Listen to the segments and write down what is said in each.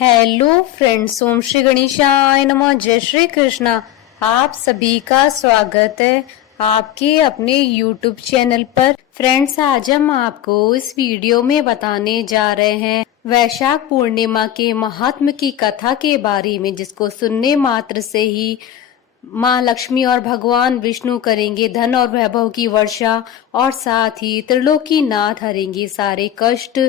Hello friends, ओम श्री गणेशाय नमः। जय श्री कृष्णा। आप सभी का स्वागत है आपके अपने यूट्यूब चैनल पर। फ्रेंड्स, आज हम आपको इस वीडियो में बताने जा रहे हैं वैशाख पूर्णिमा के महात्म की कथा के बारे में, जिसको सुनने मात्र से ही माँ लक्ष्मी और भगवान विष्णु करेंगे धन और वैभव की वर्षा, और साथ ही त्रिलोकी नाथ हरेंगे सारे कष्ट।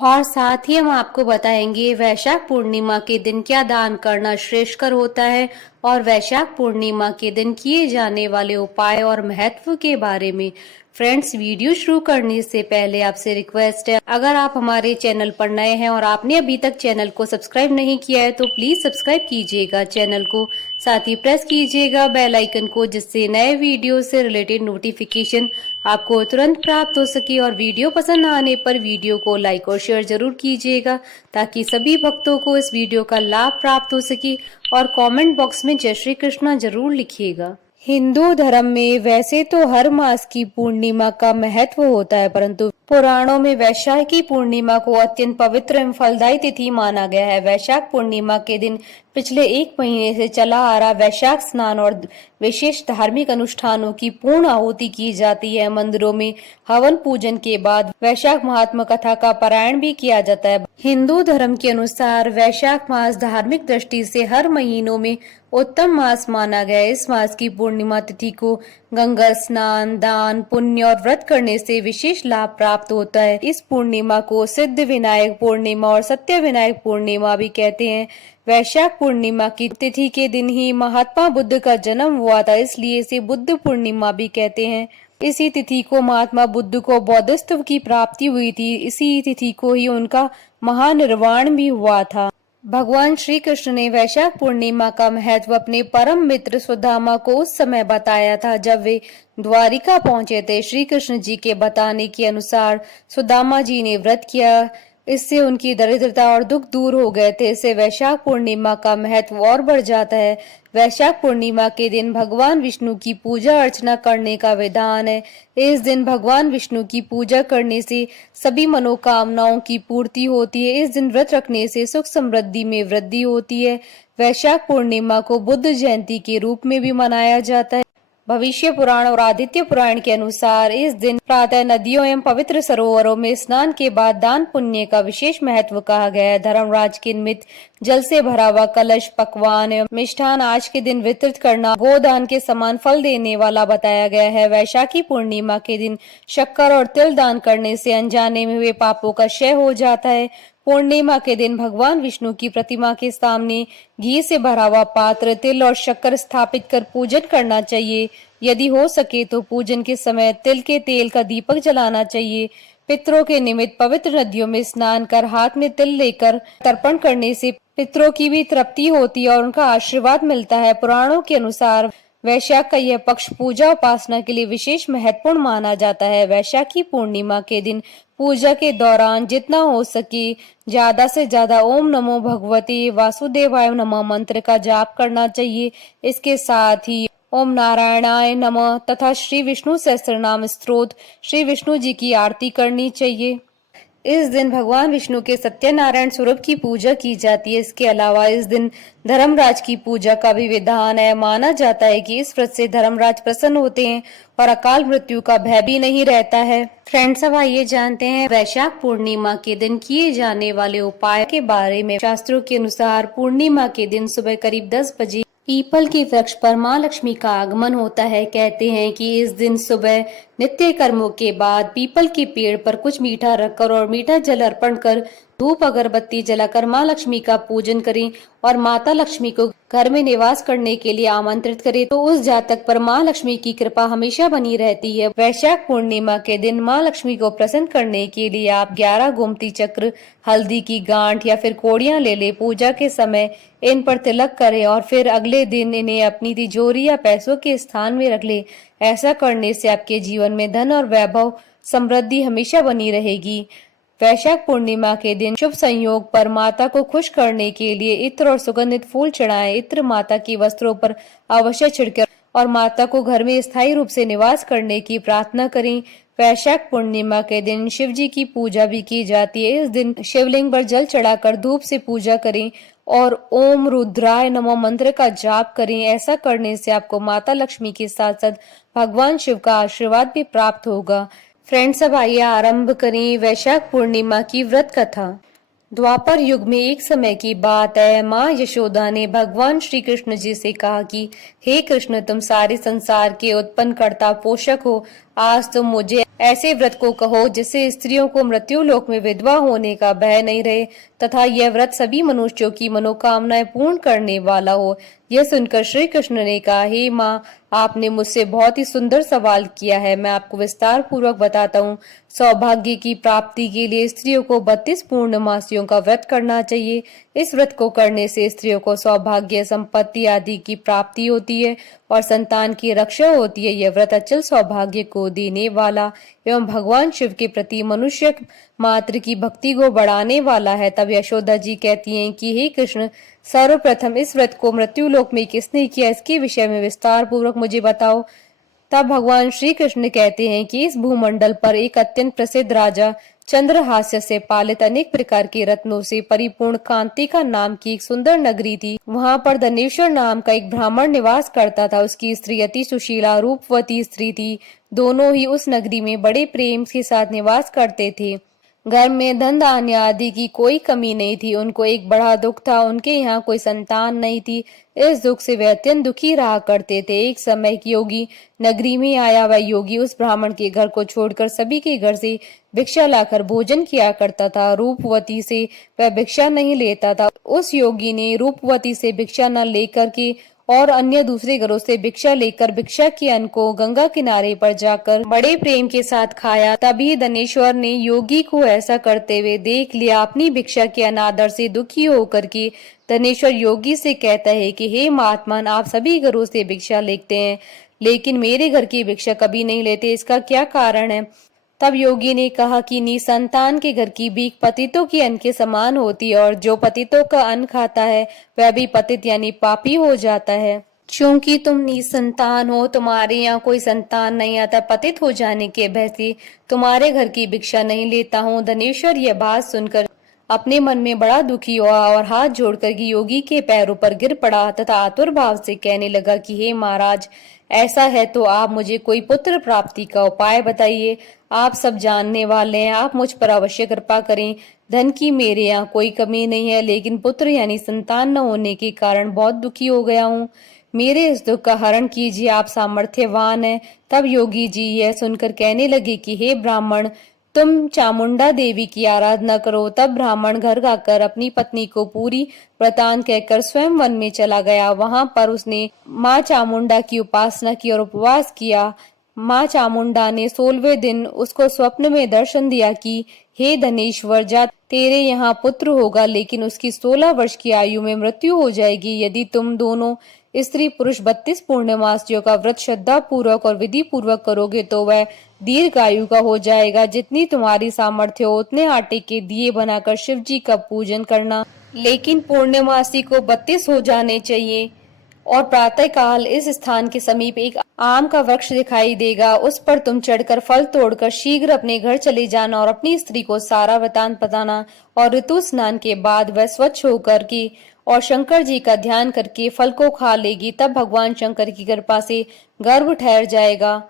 और साथ ही हम आपको बताएंगे वैशाख पूर्णिमा के दिन क्या दान करना श्रेष्ठकर होता है, और वैशाख पूर्णिमा के दिन किए जाने वाले उपाय और महत्व के बारे में। फ्रेंड्स, वीडियो शुरू करने से पहले आपसे रिक्वेस्ट है, अगर आप हमारे चैनल पर नए हैं और आपने अभी तक चैनल को सब्सक्राइब नहीं किया है तो प्लीज सब्सक्राइब कीजिएगा चैनल को। साथ ही प्रेस कीजिएगा बेल आइकन को, जिससे नए वीडियो से रिलेटेड नोटिफिकेशन आपको तुरंत प्राप्त हो सके। और वीडियो पसंद आने पर वीडियो को लाइक और शेयर जरूर कीजिएगा, ताकि सभी भक्तों को इस वीडियो का लाभ प्राप्त हो सके। और कमेंट बॉक्स में जय श्री कृष्णा जरूर लिखिएगा। हिंदू धर्म में वैसे तो हर मास की पूर्णिमा का महत्व होता है, परंतु पुराणों में वैशाख की पूर्णिमा को अत्यंत पवित्र एवं फलदायी तिथि माना गया है। वैशाख पूर्णिमा के दिन पिछले 1 महीने से चला आ रहा वैशाख स्नान और विशेष धार्मिक अनुष्ठानों की पूर्ण आहुति की जाती है। मंदिरों में हवन पूजन के बाद वैशाख महात्म कथा का पारायण भी किया जाता है। हिंदू धर्म के अनुसार वैशाख मास धार्मिक दृष्टि से हर महीनों में उत्तम मास माना गया है। इस मास की पूर्णिमा तिथि को गंगा स्नान, दान, पुण्य और व्रत करने से विशेष लाभ प्राप्त होता है। इस पूर्णिमा को सिद्ध विनायक पूर्णिमा और सत्य विनायक पूर्णिमा भी कहते हैं। वैशाख पूर्णिमा की तिथि के दिन ही महात्मा बुद्ध का जन्म हुआ था, इसलिए इसे बुद्ध पूर्णिमा भी कहते हैं। इसी तिथि को महात्मा बुद्ध को बौद्धत्व की प्राप्ति हुई थी। इसी तिथि को ही उनका महानिर्वाण भी हुआ था। भगवान श्री कृष्ण ने वैशाख पूर्णिमा का महत्व अपने परम मित्र सुदामा को उस समय बताया था जब वे द्वारिका पहुंचे थे। श्री कृष्ण जी के बताने के अनुसार सुदामा जी ने व्रत किया, इससे उनकी दरिद्रता और दुख दूर हो गए थे। इससे वैशाख पूर्णिमा का महत्व और बढ़ जाता है। वैशाख पूर्णिमा के दिन भगवान विष्णु की पूजा अर्चना करने का विधान है। इस दिन भगवान विष्णु की पूजा करने से सभी मनोकामनाओं की पूर्ति होती है। इस दिन व्रत रखने से सुख समृद्धि में वृद्धि होती है। वैशाख पूर्णिमा को बुद्ध जयंती के रूप में भी मनाया जाता है। भविष्य पुराण और आदित्य पुराण के अनुसार इस दिन प्रातः नदियों एवं पवित्र सरोवरों में स्नान के बाद दान पुण्य का विशेष महत्व कहा गया है। धर्मराज के निमित्त जल से भरा हुआ कलश, पकवान एवं मिष्ठान आज के दिन वितरित करना गोदान के समान फल देने वाला बताया गया है। वैशाखी पूर्णिमा के दिन शक्कर और तिल दान करने से अनजाने में हुए पापों का क्षय हो जाता है। पूर्णिमा के दिन भगवान विष्णु की प्रतिमा के सामने घी से भरा हुआ पात्र, तिल और शक्कर स्थापित कर पूजन करना चाहिए। यदि हो सके तो पूजन के समय तिल के तेल का दीपक जलाना चाहिए। पितरों के निमित्त पवित्र नदियों में स्नान कर हाथ में तिल लेकर तर्पण करने से पितरों की भी तृप्ति होती है और उनका आशीर्वाद मिलता है। पुराणों के अनुसार वैशाख का यह पक्ष पूजा उपासना के लिए विशेष महत्वपूर्ण माना जाता है। वैशाखी पूर्णिमा के दिन पूजा के दौरान जितना हो सके ज्यादा से ज्यादा ओम नमो भगवते वासुदेवाय नमः मंत्र का जाप करना चाहिए। इसके साथ ही ओम नारायणाय नमः तथा श्री विष्णु सहस्त्रनाम स्तोत्र, श्री विष्णु जी की आरती करनी चाहिए। इस दिन भगवान विष्णु के सत्यनारायण स्वरूप की पूजा की जाती है। इसके अलावा इस दिन धर्मराज की पूजा का भी विधान है। माना जाता है कि इस व्रत से धर्मराज प्रसन्न होते हैं और अकाल मृत्यु का भय भी नहीं रहता है। फ्रेंड्स, अब आइए जानते हैं वैशाख पूर्णिमा के दिन किए जाने वाले उपाय के बारे में। शास्त्रों के अनुसार पूर्णिमा के दिन सुबह करीब 10 बजे पीपल के वृक्ष पर माँ लक्ष्मी का आगमन होता है। कहते हैं कि इस दिन सुबह नित्य कर्मों के बाद पीपल के पेड़ पर कुछ मीठा रखकर और मीठा जल अर्पण कर धूप अगरबत्ती जलाकर माँ लक्ष्मी का पूजन करें और माता लक्ष्मी को घर में निवास करने के लिए आमंत्रित करें, तो उस जातक पर माँ लक्ष्मी की कृपा हमेशा बनी रहती है। वैशाख पूर्णिमा के दिन माँ लक्ष्मी को प्रसन्न करने के लिए आप 11 गोमती चक्र, हल्दी की गांठ या फिर कोड़ियां ले ले। पूजा के समय इन पर तिलक करें और फिर अगले दिन इन्हें अपनी तिजोरी या पैसों के स्थान में रख ले। ऐसा करने से आपके जीवन में धन और वैभव समृद्धि हमेशा बनी रहेगी। वैशाख पूर्णिमा के दिन शुभ संयोग पर माता को खुश करने के लिए इत्र और सुगंधित फूल चढ़ाएं। इत्र माता की वस्त्रों पर अवश्य छिड़कर और माता को घर में स्थायी रूप से निवास करने की प्रार्थना करें। वैशाख पूर्णिमा के दिन शिव जी की पूजा भी की जाती है। इस दिन शिवलिंग पर जल चढ़ाकर धूप से पूजा करें और ओम रुद्राय नमः मंत्र का जाप करें। ऐसा करने से आपको माता लक्ष्मी के साथ साथ भगवान शिव का आशीर्वाद भी प्राप्त होगा। फ्रेंड्स, अब आइए आरंभ करें वैशाख पूर्णिमा की व्रत कथा। द्वापर युग में एक समय की बात है, माँ यशोदा ने भगवान श्री कृष्ण जी से कहा कि हे कृष्ण, तुम सारे संसार के उत्पन्न कर्ता पोषक हो। आज तुम मुझे ऐसे व्रत को कहो जिससे स्त्रियों को मृत्यु लोक में विधवा होने का भय नहीं रहे तथा यह व्रत सभी मनुष्यों की मनोकामनाएं पूर्ण करने वाला हो। यह सुनकर श्री कृष्ण ने कहा, हे माँ, आपने मुझसे बहुत ही सुंदर सवाल किया है। मैं आपको विस्तार पूर्वक बताता हूँ। सौभाग्य की प्राप्ति के लिए स्त्रियों को 32 पूर्णमासियों का व्रत करना चाहिए। इस व्रत को करने से स्त्रियों को सौभाग्य, संपत्ति आदि की प्राप्ति होती है और संतान की रक्षा होती है। यह व्रत अचल सौभाग्य को देने वाला एवं भगवान शिव के प्रति मनुष्य मात्र की भक्ति को बढ़ाने वाला है। तब यशोदा जी कहती हैं कि हे कृष्ण, सर्वप्रथम इस व्रत को मृत्युलोक में किसने किया, इसके विषय में विस्तार पूर्वक मुझे बताओ। तब भगवान श्री कृष्ण कहते हैं कि इस भूमंडल पर एक अत्यंत प्रसिद्ध राजा चंद्रहास्य से पालित अनेक प्रकार के रत्नों से परिपूर्ण कांतिका नाम की एक सुंदर नगरी थी। वहां पर धनेश्वर नाम का एक ब्राह्मण निवास करता था। उसकी स्त्री अति सुशीला रूपवती स्त्री थी। दोनों ही उस नगरी में बड़े प्रेम के साथ निवास करते थे। घर में धन धान्य आदि की कोई कमी नहीं थी। उनको एक बड़ा दुख था, उनके यहाँ कोई संतान नहीं थी। इस दुख से वे अत्यंत दुखी रहा करते थे। एक समय एक योगी नगरी में आया। वह योगी उस ब्राह्मण के घर को छोड़कर सभी के घर से भिक्षा लाकर भोजन किया करता था। रूपवती से वह भिक्षा नहीं लेता था। उस योगी ने रूपवती से भिक्षा न लेकर के और अन्य दूसरे घरों से भिक्षा लेकर भिक्षा के अन्न को गंगा किनारे पर जाकर बड़े प्रेम के साथ खाया। तभी धनेश्वर ने योगी को ऐसा करते हुए देख लिया। अपनी भिक्षा के अनादर से दुखी होकर के धनेश्वर योगी से कहता है कि हे महात्मन, आप सभी घरों से भिक्षा लेते हैं लेकिन मेरे घर की भिक्षा कभी नहीं लेते, इसका क्या कारण है? तब योगी ने कहा कि निसंतान के घर की भीख पतितों की अन्न के समान होती है और जो पतितों का अन्न खाता है वह भी पतित यानी पापी हो जाता है। क्योंकि तुम निसंतान हो, तुम्हारे यहाँ कोई संतान नहीं आता, पतित हो जाने के भय से तुम्हारे घर की भिक्षा नहीं लेता हूँ। धनेश्वर यह बात सुनकर अपने मन में बड़ा दुखी हुआ और हाथ जोड़कर योगी के पैरों पर गिर पड़ा तथा आतुर भाव से कहने लगा कि हे महाराज, ऐसा है तो आप मुझे कोई पुत्र प्राप्ति का उपाय बताइए। आप सब जानने वाले हैं, आप मुझ पर अवश्य कृपा करें। धन की मेरे यहाँ कोई कमी नहीं है, लेकिन पुत्र यानी संतान न होने के कारण बहुत दुखी हो गया हूँ। मेरे इस दुख का हरण कीजिए, आप सामर्थ्यवान हैं। तब योगी जी यह सुनकर कहने लगे कि हे ब्राह्मण, तुम चामुंडा देवी की आराधना करो। तब ब्राह्मण घर आकर अपनी पत्नी को पूरी वृतांत कहकर स्वयं वन में चला गया। वहां पर उसने माँ चामुंडा की उपासना की और उपवास किया। माँ चामुंडा ने 16वें दिन उसको स्वप्न में दर्शन दिया कि हे धनेश्वर, जा तेरे यहाँ पुत्र होगा, लेकिन उसकी 16 वर्ष की आयु में मृत्यु हो जाएगी। यदि तुम दोनों स्त्री पुरुष 32 पूर्णमासियों का व्रत श्रद्धा पूर्वक और विधि पूर्वक करोगे तो वह दीर्घायु का हो जाएगा। जितनी तुम्हारी सामर्थ्य हो उतने आटे के दिए बनाकर शिव जी का पूजन करना, लेकिन पूर्णमासी को 32 हो जाने चाहिए। और प्रातः काल इस स्थान के समीप एक आम का वृक्ष दिखाई देगा, उस पर तुम चढ़कर फल तोड़कर शीघ्र अपने घर चले जाना और अपनी स्त्री को सारा वृतांत बताना। और ऋतु स्नान के बाद वह स्वच्छ होकर के और शंकर जी का ध्यान करके फल को खा लेगी। तब भगवान शंकर की कृपा से गर्भ ठहर जाएगा।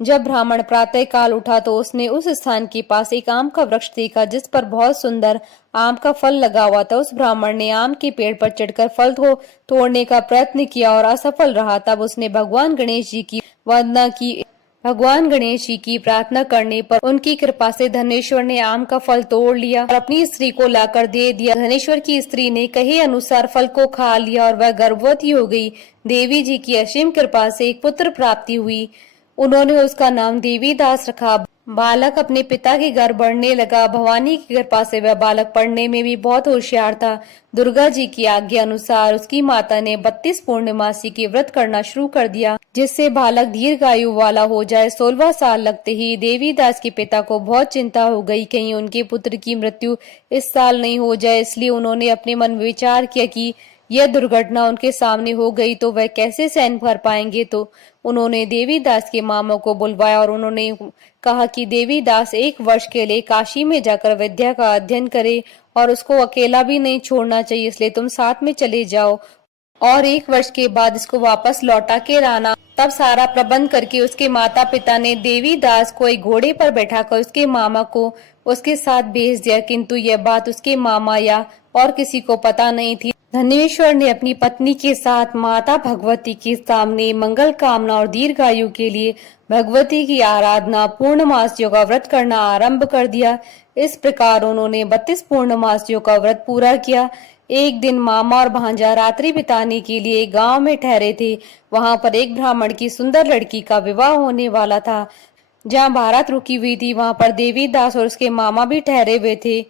जब ब्राह्मण प्रातः काल उठा तो उसने उस स्थान के पास एक आम का वृक्ष देखा जिस पर बहुत सुंदर आम का फल लगा हुआ था। उस ब्राह्मण ने आम के पेड़ पर चढ़कर फल को तोड़ने का प्रयत्न किया और असफल रहा। तब उसने भगवान गणेश जी की वंदना की। भगवान गणेश जी की प्रार्थना करने पर उनकी कृपा से धनेश्वर ने आम का फल तोड़ लिया और अपनी स्त्री को लाकर दे दिया। धनेश्वर की स्त्री ने कहे अनुसार फल को खा लिया और वह गर्भवती हो गई। देवी जी की असीम कृपा से एक पुत्र प्राप्ति हुई। उन्होंने उसका नाम देवीदास रखा। बालक अपने पिता के घर बढ़ने लगा। भवानी की कृपा से वह बालक पढ़ने में भी बहुत होशियार था। दुर्गा जी की आज्ञा अनुसार उसकी माता ने 32 पूर्णमासी के व्रत करना शुरू कर दिया, जिससे बालक दीर्घायु वाला हो जाए। 16वां साल लगते ही देवीदास के पिता को बहुत चिंता हो गई, कहीं उनके पुत्र की मृत्यु इस साल नहीं हो जाए। इसलिए उन्होंने अपने मन में विचार किया कि यह दुर्घटना उनके सामने हो गई तो वह कैसे सहन कर पाएंगे। तो उन्होंने देवीदास के मामा को बुलवाया और उन्होंने कहा कि देवीदास 1 वर्ष के लिए काशी में जाकर विद्या का अध्ययन करे और उसको अकेला भी नहीं छोड़ना चाहिए, इसलिए तुम साथ में चले जाओ और 1 वर्ष के बाद इसको वापस लौटा के लाना। तब सारा प्रबंध करके उसके माता पिता ने देवीदास को एक घोड़े पर बैठाकर उसके मामा को उसके साथ भेज दिया, किंतु यह बात उसके मामा या और किसी को पता नहीं थी। धनेश्वर ने अपनी पत्नी के साथ माता भगवती के सामने मंगल कामना और दीर्घायु के लिए भगवती की आराधना पूर्णमासियों का व्रत करना आरंभ कर दिया। इस प्रकार उन्होंने 32 पूर्णमासियों का व्रत पूरा किया। एक दिन मामा और भांजा रात्रि बिताने के लिए गांव में ठहरे थे। वहां पर एक ब्राह्मण की सुंदर लड़की का विवाह होने वाला था। जहां बारात रुकी हुई थी वहां पर देवीदास और उसके मामा भी ठहरे हुए थे।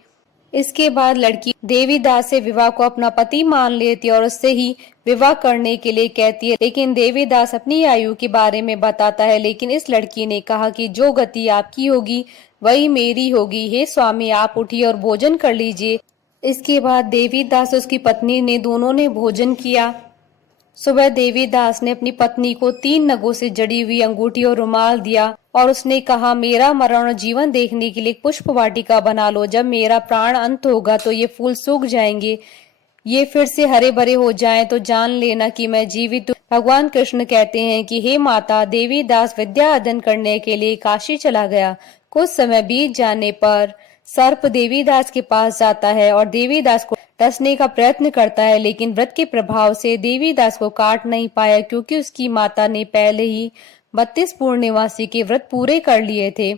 इसके बाद लड़की देवीदास से विवाह को अपना पति मान लेती और उससे ही विवाह करने के लिए कहती है, लेकिन देवीदास अपनी आयु के बारे में बताता है। लेकिन इस लड़की ने कहा कि जो गति आपकी होगी वही मेरी होगी। हे स्वामी, आप उठिए और भोजन कर लीजिए। इसके बाद देवीदास और उसकी पत्नी ने दोनों ने भोजन किया। सुबह देवीदास ने अपनी पत्नी को 3 नगों से जड़ी हुई अंगूठी और रुमाल दिया और उसने कहा, मेरा मरण और जीवन देखने के लिए पुष्प वाटिका बना लो। जब मेरा प्राण अंत होगा तो ये फूल सूख जाएंगे, ये फिर से हरे भरे हो जाएं तो जान लेना कि मैं जीवित हूँ। भगवान कृष्ण कहते हैं कि हे माता, देवीदास विद्या अध्ययन करने के लिए काशी चला गया। कुछ समय बीत जाने पर सर्प देवीदास के पास जाता है और देवीदास को डसने का प्रयत्न करता है, लेकिन व्रत के प्रभाव से देवीदास को काट नहीं पाया, क्योंकि उसकी माता ने पहले ही 32 पूर्णिमासी के व्रत पूरे कर लिए थे।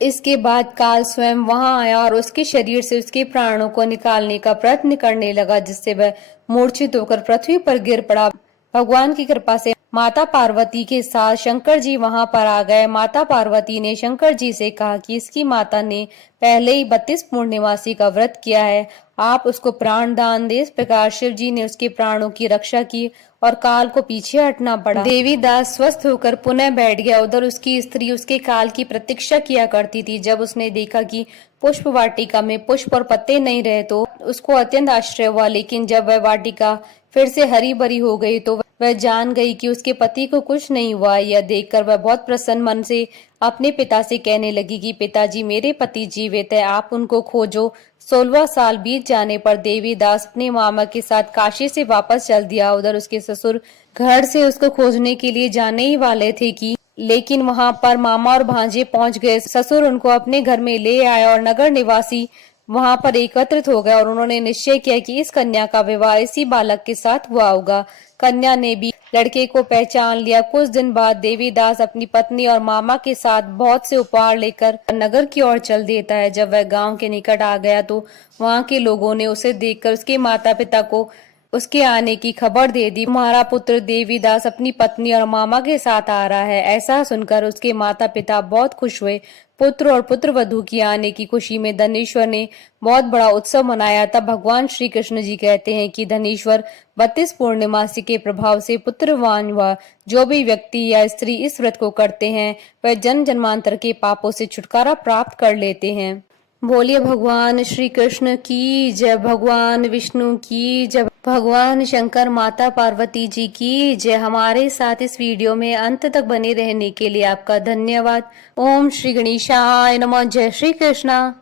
इसके बाद काल स्वयं वहां आया और उसके शरीर से उसके प्राणों को निकालने का प्रयत्न करने लगा, जिससे वह मूर्छित होकर पृथ्वी पर गिर पड़ा। भगवान की कृपा से माता पार्वती के साथ शंकर जी वहां पर आ गए। माता पार्वती ने शंकर जी से कहा कि इसकी माता ने पहले ही 32 पूर्णिमासी का व्रत किया है, आप उसको प्राण दान दे। इस प्रकार शिव जी ने उसके प्राणों की रक्षा की और काल को पीछे हटना पड़ा। देवीदास स्वस्थ होकर पुनः बैठ गया। उधर उसकी स्त्री उसके काल की प्रतीक्षा किया करती थी। जब उसने देखा कि पुष्प वाटिका में पुष्प और पत्ते नहीं रहे तो उसको अत्यंत आश्चर्य हुआ, लेकिन जब वह वाटिका फिर से हरी भरी हो गई तो वह जान गई कि उसके पति को कुछ नहीं हुआ। यह देखकर वह बहुत प्रसन्न मन से अपने पिता से कहने लगी कि पिताजी, मेरे पति जीवित है, आप उनको खोजो। 16 साल बीत जाने पर देवीदास अपने मामा के साथ काशी से वापस चल दिया। उधर उसके ससुर घर से उसको खोजने के लिए जाने ही वाले थे कि लेकिन वहां पर मामा और भांजे पहुंच गए। ससुर उनको अपने घर में ले आया और नगर निवासी वहां पर एकत्रित हो गए और उन्होंने निश्चय किया कि इस कन्या का विवाह इसी बालक के साथ हुआ होगा। कन्या ने भी लड़के को पहचान लिया। कुछ दिन बाद देवीदास अपनी पत्नी और मामा के साथ बहुत से उपहार लेकर नगर की ओर चल देता है। जब वह गांव के निकट आ गया तो वहां के लोगों ने उसे देखकर उसके माता पिता को उसके आने की खबर दे दी। तुम्हारा पुत्र देवीदास अपनी पत्नी और मामा के साथ आ रहा है। ऐसा सुनकर उसके माता पिता बहुत खुश हुए। पुत्र और पुत्र वधू की आने की खुशी में धनेश्वर ने बहुत बड़ा उत्सव मनाया। तब भगवान श्री कृष्ण जी कहते हैं कि धनेश्वर 32 पूर्णिमासी के प्रभाव से पुत्रवान हुआ। जो भी व्यक्ति या स्त्री इस व्रत को करते हैं वह जन्म जन्मांतर के पापों से छुटकारा प्राप्त कर लेते हैं। बोलिए भगवान श्री कृष्ण की जय, भगवान विष्णु की जय, भगवान शंकर माता पार्वती जी की जय। हमारे साथ इस वीडियो में अंत तक बने रहने के लिए आपका धन्यवाद। ओम श्री गणेशाय नमः। जय श्री कृष्णा।